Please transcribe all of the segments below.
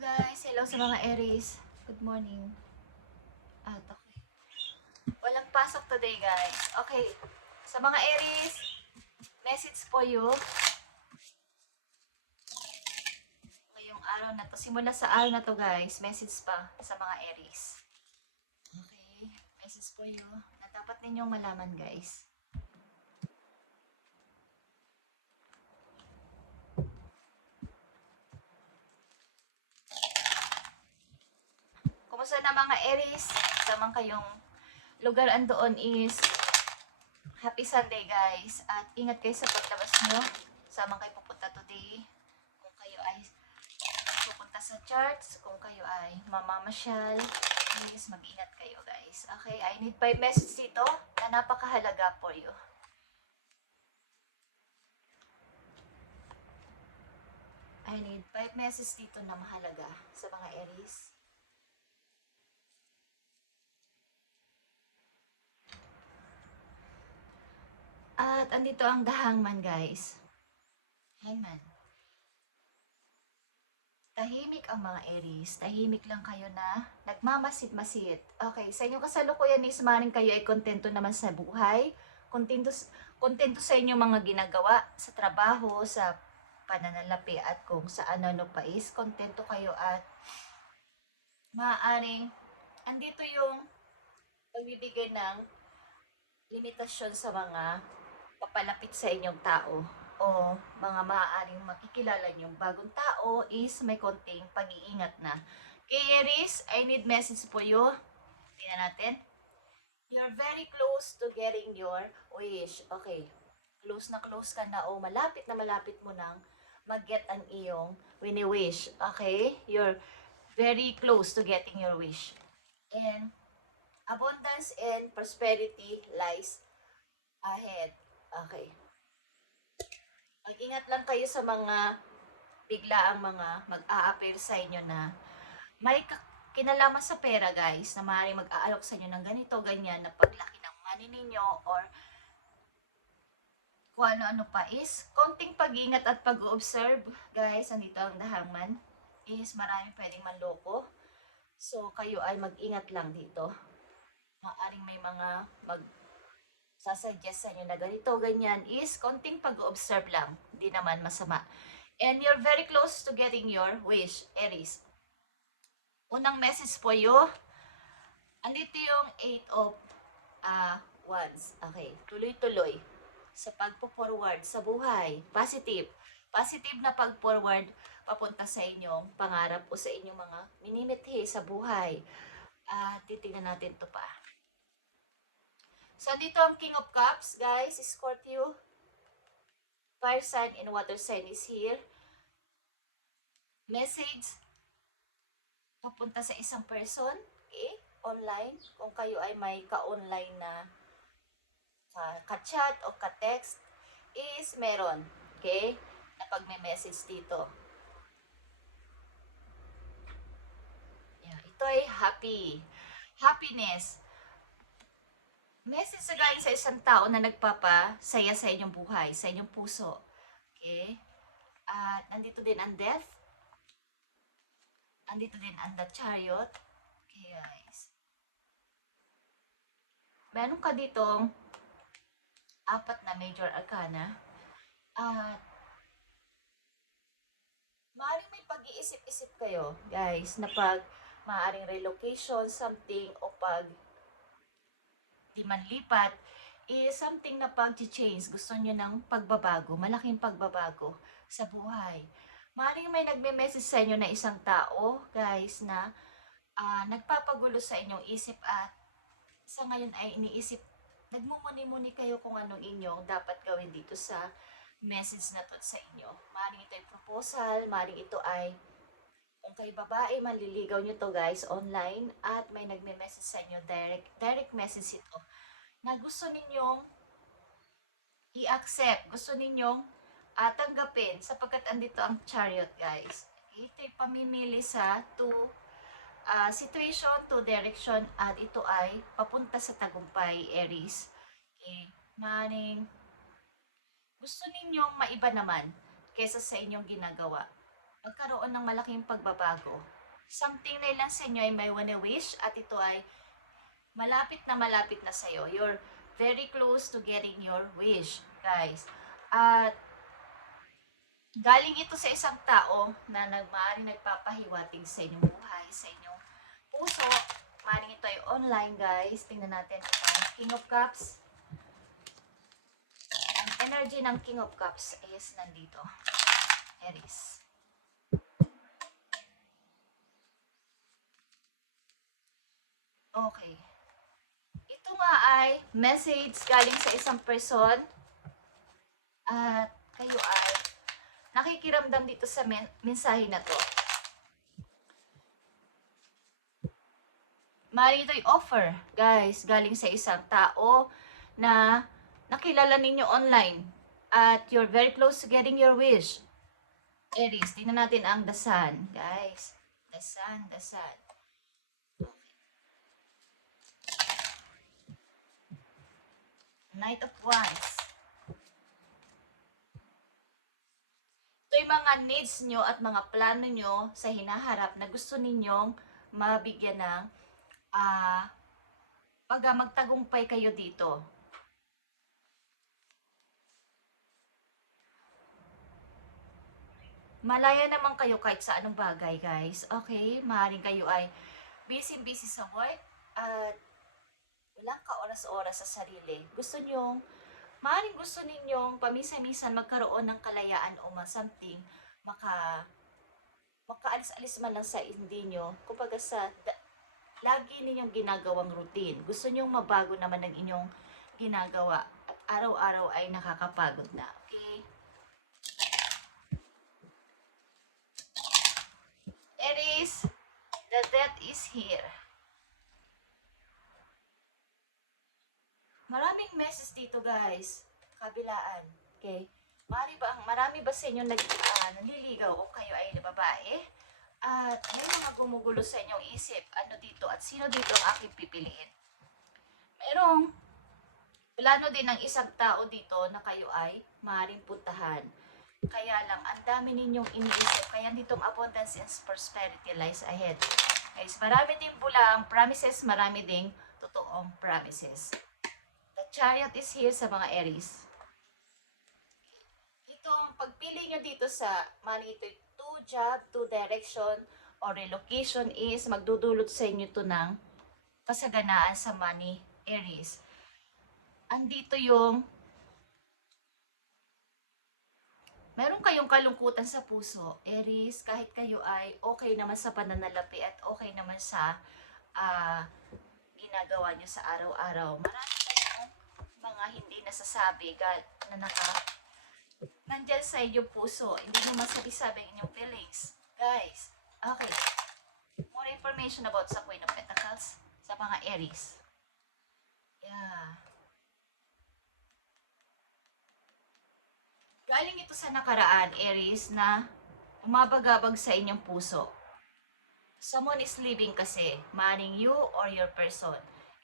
Guys, hello sa mga Aries. Good morning. Okay. Walang pasok today guys. Okay, sa mga Aries, message for you. Ngayong araw na to, simula sa araw na to guys, message pa sa mga Aries. Okay, message for you na dapat ninyong malaman guys. Kumusta na mga Aries? Samang kayong lugar andoon is Happy Sunday guys. At ingat kayo sa paglabas nyo. Samang kayo pupunta today. Kung kayo ay pupunta sa church, kung kayo ay mamamasyal, please mag-ingat kayo guys. Okay, I need 5 messages dito na napakahalaga for you. I need 5 messages dito na mahalaga sa mga Aries. At andito ang The Hangman guys. Hangman. Tahimik ang mga Aries. Tahimik lang kayo na nagmamasid-masid. Okay, sa inyong kasalukuyan is maring kayo ay kontento naman sa buhay. Kontento sa inyong mga ginagawa, sa trabaho, sa pananalapi at kung sa ano pa is. Kontento kayo at maaaring andito yung pagbibigay ng limitasyon sa mga papalapit sa inyong tao o mga maaaring makikilala niyong bagong tao is may konting pag-iingat na. Okay, Aries, I need message for you. Tingnan natin. You're very close to getting your wish. Okay, close na close ka na o malapit na malapit mo nang mag-get ang iyong wini-wish. Okay, you're very close to getting your wish. And abundance and prosperity lies ahead. Okay. Mag-ingat lang kayo sa mga biglaang mga mag-a-appear sa inyo na may kinalaman sa pera guys, na maaaring mag-aalok sa inyo ng ganito, ganyan, na paglaki ng money ninyo or kung ano-ano pa is, konting pag-ingat at pag-observe guys, andito ang The Hangman, is marami pwedeng manloko. So, kayo ay mag-ingat lang dito. Maaaring may mga sasuggest sa inyo na ganito, ganyan, is konting pag-observe lang. Hindi naman masama. And you're very close to getting your wish, Aries. Unang message for you, andito yung 8 of Wands. Okay, tuloy-tuloy sa pagpo-forward sa buhay. Positive. Positive na pag-forward papunta sa inyong pangarap o sa inyong mga minimithi sa buhay. Titingnan natin to pa. So, dito ang King of Cups, guys, Scorpio. Fire sign and water sign is here. Message papunta sa isang person, okay? Online. Kung kayo ay may ka-online na ka-chat o ka-text, is meron, okay? Na pag may message dito. Yeah, ito ay happy. Happiness. Message sa galing sa isang tao na nagpapasaya sa inyong buhay, sa inyong puso. Okay? At nandito din ang death. Nandito din ang the chariot. Okay, guys. Meron ka ditong 4 na major arcana. At maaaring may pag-iisip-isip kayo, guys, na pag maaaring relocation, something, o pag di man lipat, is something na pag-change. Gusto nyo ng pagbabago, malaking pagbabago sa buhay. Maaaring may nagme-message sa inyo na isang tao, guys, na nagpapagulo sa inyong isip at sa ngayon ay iniisip, nagmumuni-muni kayo kung anong inyong dapat gawin dito sa message na to sa inyo. Maaaring ito ay proposal, maaaring ito ay kung kayo babae, manliligaw nyo to guys online at may nagme-message sa inyo, direct message ito na gusto ninyong i-accept, gusto ninyong tanggapin sapagkat andito ang chariot guys. Ito'y pamimili sa situation, to direction at ito ay papunta sa tagumpay, Aries. Okay. Maring gusto ninyong maiba naman kesa sa inyong ginagawa. magkaroon ng malaking pagbabago. Something na ilan sa inyo ay may wanna wish at ito ay malapit na sa'yo. You're very close to getting your wish, guys. At galing ito sa isang tao na maaaring nagpapahiwatig sa inyong buhay, sa inyong puso. Maaaring ito ay online, guys. Tingnan natin ang King of Cups. Ang energy ng King of Cups is nandito. Aries. Okay. Ito nga ay message galing sa isang person at kayo ay nakikiramdam dito sa mensahe na to. Mari ito'y offer, guys, galing sa isang tao na nakilala ninyo online at you're very close to getting your wish. Aries, tingnan natin ang The Sun, guys. The Sun, The Sun. Knight of Wands. Ito yung mga needs nyo at mga plano nyo sa hinaharap na gusto ninyong mabigyan ng pag magtagumpay kayo dito. Malaya naman kayo kahit sa anong bagay, guys. Okay? Maaaring kayo ay busy sa work at walang ka-oras-oras sa sarili. Maaaring gusto ninyong paminsan-minsan magkaroon ng kalayaan o something, makaalis-alis man lang sa hindi nyo. Kumbaga lagi ninyong ginagawang routine. Gusto nyong mabago naman ng inyong ginagawa at araw-araw ay nakakapagod na. Okay? Aries, the death is here. Maraming message dito, guys. Kabilaan. Okay? Marami ba sa inyo nanliligaw o kayo ay babae? At may mga gumugulo sa inyong isip. Ano dito? At sino dito ang aking pipiliin? Merong plano din ng isang tao dito na kayo ay maaaring puntahan. Kaya lang, ang dami ninyong iniisip. Kaya ditong abundance and prosperity lies ahead. Guys, marami ding bulang promises, marami ding totoong promises. The Chariot is here sa mga Aries. Itong pagpili nyo dito sa ito to job, to direction, or relocation is magdudulot sa inyo to ng kasaganaan sa money, Aries. Andito yung meron kayong kalungkutan sa puso, Aries, kahit kayo ay okay naman sa pananalapi at okay naman sa ginagawa nyo sa araw-araw. Marami kayong mga hindi nasasabi na nandyan sa inyong puso. Hindi mo masabi-sabi ang inyong feelings. Guys, okay. More information about sa Queen of Pentacles sa mga Aries. Yeah. Galing ito sa nakaraan, Aries, na umabagabag sa inyong puso. Someone is leaving kasi. Meaning you or your person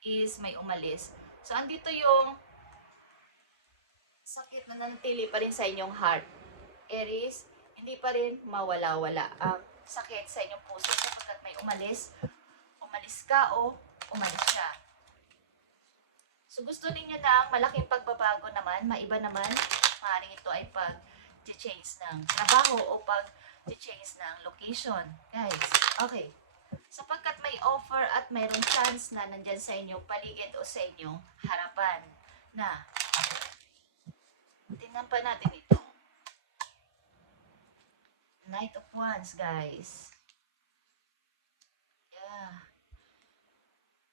is may umalis. So, andito yung sakit na nanatili pa rin sa inyong heart. Aries, hindi pa rin mawala-wala ang sakit sa inyong puso sapagkat may umalis ka o umalis siya. So gusto ninyo na malaking pagbabago naman, maiba naman, maaaring ito ay pag-change ng trabaho o pag-change ng location. Guys, okay. Sapagkat may offer at mayroong chance na nandyan sa inyong paligid o sa inyong harapan na tingnan pa natin ito. Knight of Wands, guys. Yeah.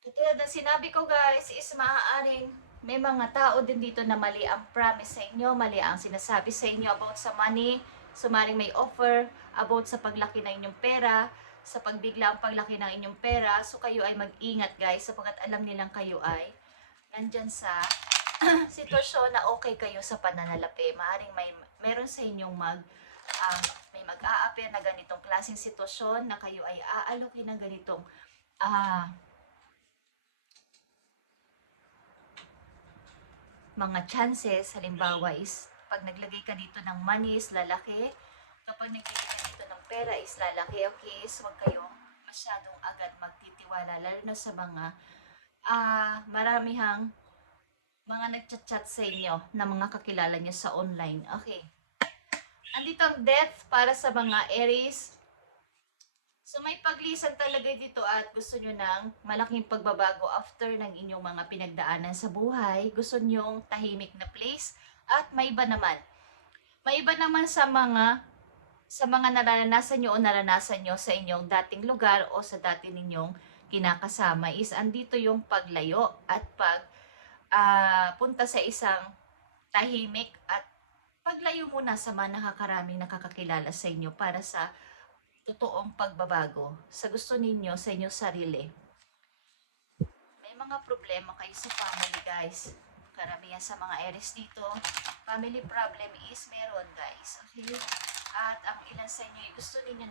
Katulad ng sinabi ko, guys, is maaaring may mga tao din dito na mali ang promise sa inyo, mali ang sinasabi sa inyo about sa money. So, maaaring may offer about sa paglaki ng inyong pera, sa pagbigla ang paglaki ng inyong pera. So, kayo ay mag-ingat, guys, sapagkat alam nilang kayo ay nandyan sa sitwasyon na okay kayo sa pananalapi. Maaaring meron sa inyong may mag-a-appear na ganitong klaseng sitwasyon na kayo ay aalokin ng ganitong mga chances. Halimbawa is pag naglagay ka dito ng money is lalaki. Kapag naglagay ka dito ng pera is lalaki. Okay, so huwag kayong masyadong agad magtitiwala, lalo na sa mga maramihang mga nagchat-chat sa inyo na mga kakilala niyo sa online. Okay. Andito ang death para sa mga Aries. So may paglisan talaga dito at gusto nyo ng malaking pagbabago after ng inyong mga pinagdaanan sa buhay. Gusto nyong tahimik na place at may iba naman. May iba naman sa mga naranasan nyo o naranasan nyo sa inyong dating lugar o sa dati ninyong kinakasama is andito yung paglayo at punta sa isang tahimik at paglayo muna sa mga nakakaraming nakakakilala sa inyo para sa totoong pagbabago sa gusto ninyo sa inyong sarili. May mga problema kayo sa family, guys. Karamihan sa mga Aries dito, family problem is meron, guys. Okay? At ang ilan sa inyo gusto ninyo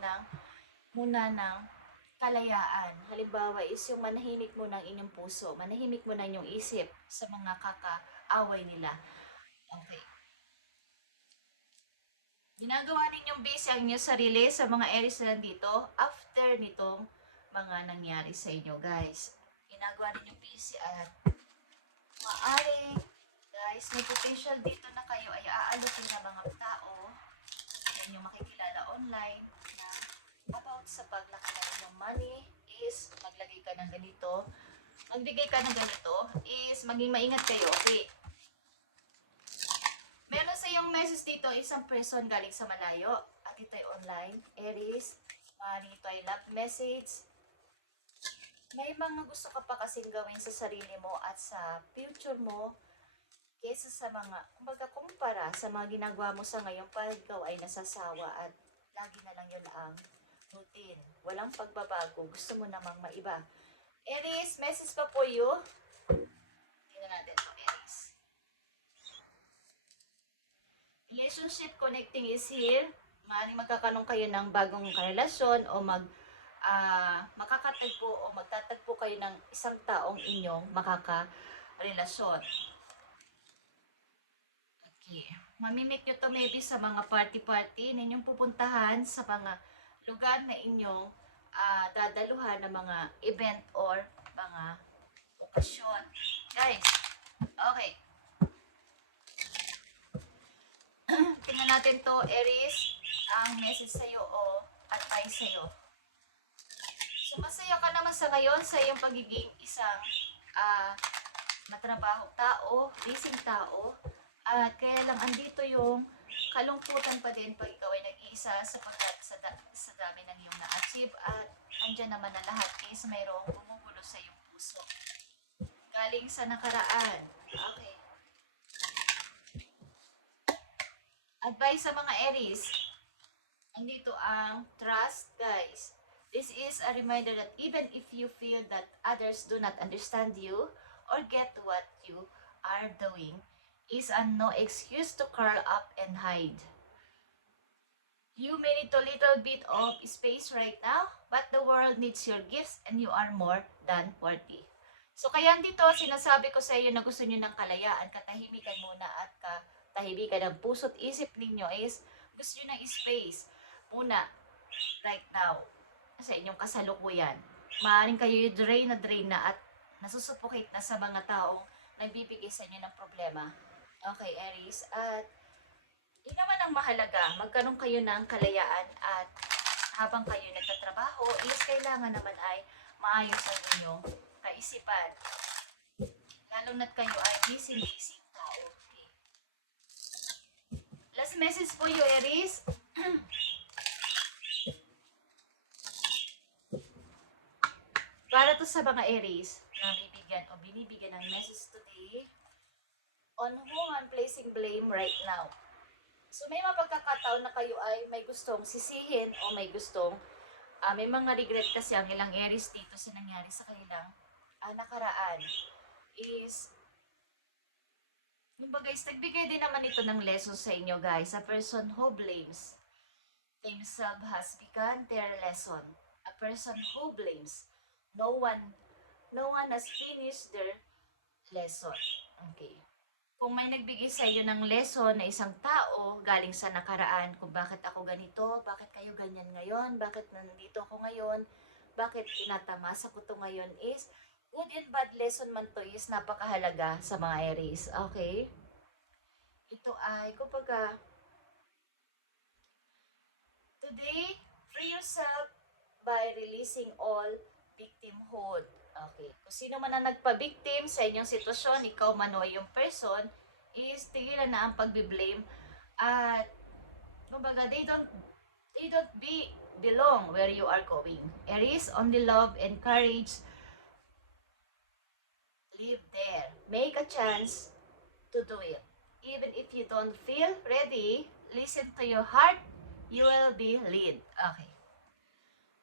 muna ng kalayaan. Halimbawa is yung manahimik mo ng inyong puso, manahimik mo ng inyong isip sa mga kakaaway nila. Okay. Ginagawa ninyong busy ang inyong sarili sa mga Aries na nandito after nitong mga nangyari sa inyo, guys. Ginagawa ninyong busy at maaring, guys, may potential dito na kayo ay aalutin ng mga tao na inyong makikilala online na about sa paglaki ng inyong money is maglagay ka ng ganito, magbigay ka ng ganito is maging maingat kayo, okay? Meron sa iyong message dito, isang person galing sa malayo at ito ay online, Aries, ito ay love message. May mga gusto ka pa kasing gawin sa sarili mo at sa future mo kesa sa mga, kumbaga kumpara sa mga ginagawa mo sa ngayon para ikaw ay nasasawa at lagi na lang yun ang routine. Walang pagbabago, gusto mo namang maiba. Aries, message pa po you. Tingnan natin ito, Aries. Relationship connecting is here. Maaaring magkakaroon kayo ng bagong karelasyon o makakatagpo o magtatagpo kayo ng isang taong inyong makakarelasyon. Okay. Mamimit nyo to maybe sa mga party-party na inyong pupuntahan sa mga lugar na inyong dadaluhan ng mga event or mga okasyon. Guys, okay. Tingnan natin to, Aries, ang message sa'yo o advice sa'yo. So, masaya ka naman sa ngayon sa iyong pagiging isang matrabaho tao, busy tao, at kaya lang andito yung kalungkutan pa din pag ikaw ay nag-iisa sapagkat sa dami ng iyong na-achieve at andyan naman na lahat is mayroong gumugulo sa iyong puso. Galing sa nakaraan. Okay. Advice sa mga Aries. Andito ang trust, guys. This is a reminder that even if you feel that others do not understand you or get what you are doing, is no excuse to curl up and hide. You may need a little bit of space right now, but the world needs your gifts and you are more than worthy. So kaya dito, sinasabi ko sa iyo na gusto niyo ng kalayaan, katahimikan muna at tahimikan ng puso't isip ninyo is gusto niyo ng space muna right now sa inyong kasalukuyan. Maaaring kayo yung drain na at nasusuffocate na sa mga taong nagbibigay sa inyo ng problema. Okay, Aries. At yun naman ang mahalaga. Magkaroon kayo ng kalayaan at habang kayo nagtatrabaho, is kailangan naman ay maayos ang inyong kaisipan. Lalo na't kayo ay busy tao. Okay. Last message po you, Aries. Para to sa mga Aries na bibigyan o binibigyan ng message today, on whom I'm placing blame right now. So may mga pagkakataon na kayo ay may gustong sisihin o may gustong, may mga regret kasi ang ilang Aries dito sa nangyari sa kanilang nakaraan is, kumbaga guys, nagbigay din naman ito ng lesson sa inyo guys. A person who blames himself has become their lesson. A person who blames, no one has finished their lesson. Okay. kung may nagbigay sa iyo ng lesson na isang tao galing sa nakaraan kung bakit ako ganito, bakit kayo ganyan ngayon, bakit nandito ako ngayon, bakit tinatamasa ko to ngayon is good and bad lesson man to is napakahalaga sa mga Aries. Okay? Ito ay, kumbaga, today, free yourself by releasing all victimhood. Okay. Kung sino man ang nagpa-victim sa inyong sitwasyon, ikaw man o yung person, is tigilan na ang pagbi-blame at kumbaga they don't belong where you are going. Aries, only love and courage, live there. Make a chance to do it. Even if you don't feel ready, listen to your heart, you will be led. Okay.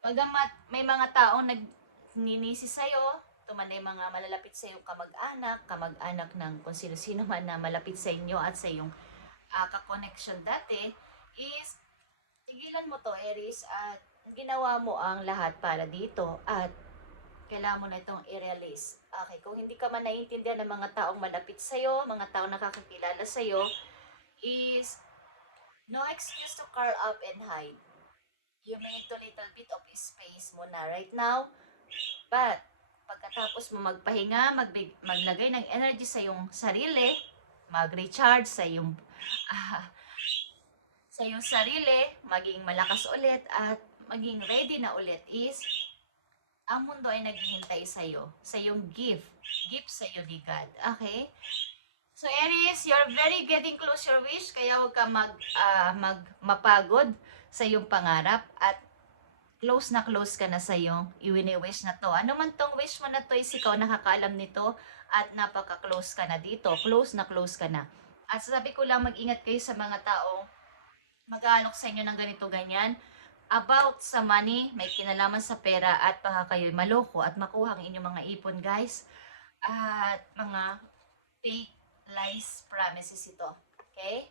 Bagamat may mga taong nagninisi sa'yo, tumanay mga malalapit sa iyong kamag-anak ng kung sino-sino man na malapit sa inyo at sa iyong ka-connection dati, is tigilan mo to, Aries, at ginawa mo ang lahat para dito at kailangan mo na itong i-release. Okay, kung hindi ka man naiintindihan ng mga taong malapit sa'yo, mga taong nakakakilala sa'yo, is no excuse to curl up and hide. You may need a little bit of space muna right now, but pagkatapos mo magpahinga, maglagay ng energy sa iyong sarili, mag-recharge sa iyong sa iyong sarili, maging malakas ulit at maging ready na ulit is ang mundo ay naghihintay sa iyo, sa iyong gift sa iyo ni God. Okay? So Aries, you're very getting close your wish, kaya huwag ka mapagod sa iyong pangarap at close na close ka na sa iyong iwini-wish na to. Ano man tong wish mo na to is ikaw nakakaalam nito at napaka-close ka na dito. Close na close ka na. At sabi ko lang, mag-ingat kayo sa mga taong mag-aalok sa inyo ng ganito ganyan. About sa money, may kinalaman sa pera at baka kayo'y maloko at makuha ang inyong mga ipon, guys. At mga fake lies promises ito. Okay?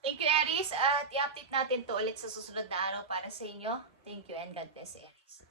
Thank you, Aries. At i-update natin to ulit sa susunod na araw para sa inyo. Thank you and God bless, Aries.